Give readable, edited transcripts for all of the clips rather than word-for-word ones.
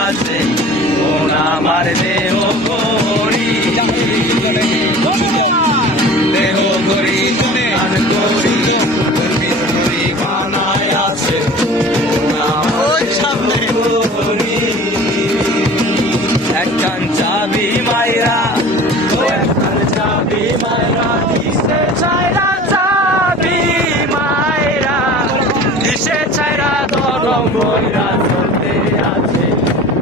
আছে মন আমার দেহ করি দেহ করি গান করি করি বানায় আছে একখান চাবি মাইরা একখান চাবি মাইরা দিছে চাইরা চাবি মাইরা দিছে চাইরা দরম বইরা চলতে আছে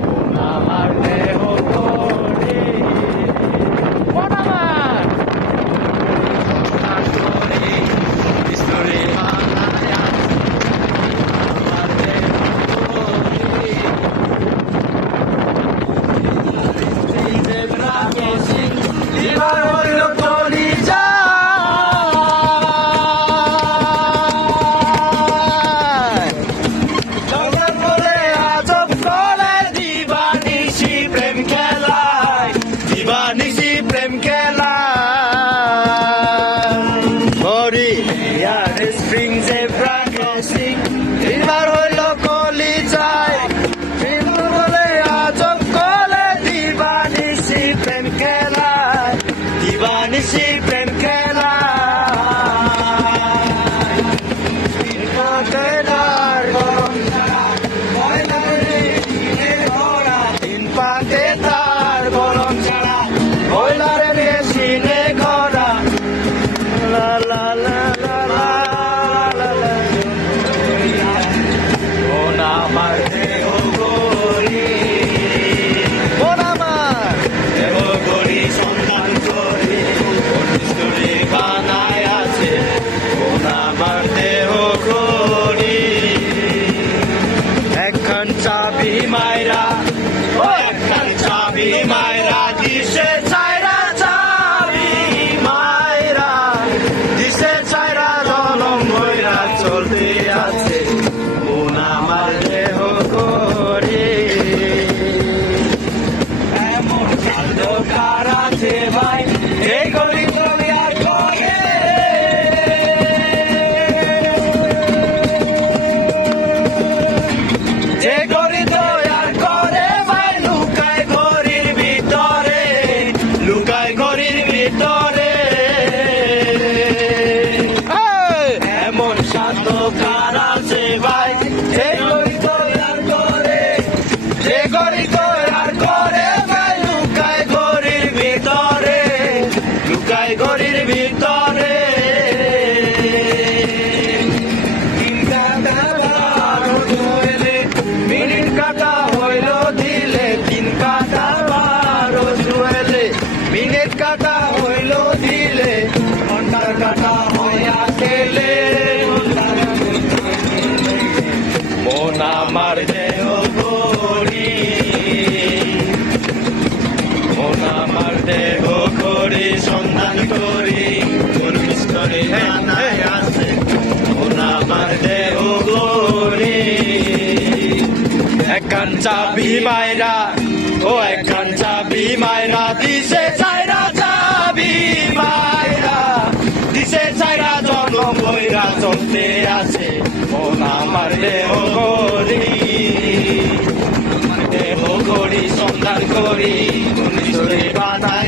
মন আমার দেহ করি মন আমার স্তরে বানায় আছে আমার দেহ করি এবার হইল কলিজা জগৎ বলে আজব করে দিবানিশি প্রেম খেলায় দিবানিশি প্রেম খেলায় হরি ইয়ার স্প্রিং জেব্রা ক্রসিং এবার হইল কলিজায় প্রেম বলে আজব করে দিবানিশি প্রেম খেলায় দিবানিশি প্রেম খেলায় কাকেদার গরম ছাড়া তিন পাকে তার গরম ছাড়া বয়লারে মেশিনে ঘোরা লা লা লা লা লা লা লা মন আমার দেহ করি মন আমার দেহ করি সন্ধান করি স্তরে বানায় আছে মন আমার দেহ করি একখান চাবি মাইরা ও একখান চাবি মাইরা দিছে চাইরা চাবি মাইরা দিছে চাইরা দলম বইরা চলতে আছে মন আমার দেহ করি এমন কাণ্ড কার আছে ভাই এই গলি গলি আর করে যে গলি তৈয়ার করে ভাই লুকায় ঘড়ির ভিতরে লুকায় ঘড়ির ভিতরে এমন শান্ত কার আছে ভাই যে গলি তৈয়ার করে যে গলি তৈয়ার করে ভাই লুকায় ঘড়ির ভিতরে লুকায় ঘড়ির ভিতরে মিনিট কাটা হইল দিলে তিন কাটা বারো জুয়েলে মিনিট কাটা হইল দিলে ঘন্টার কাটা হইয়া গেলে মন আমার দেহ করি মন আমার দেহ করি সন্ধান করি কোন স্তরে বানায় আছে মন আমার দেহ করি একখান চাবি মাইরা ও একখান চাবি মাইরা দিছে চাইরা চাবি মাইরা দিছে চাইরা জনম বইরা চলতে আছে মন আমার দেহ করি দেহ করি সন্ধান করি কোন স্তরে বানায়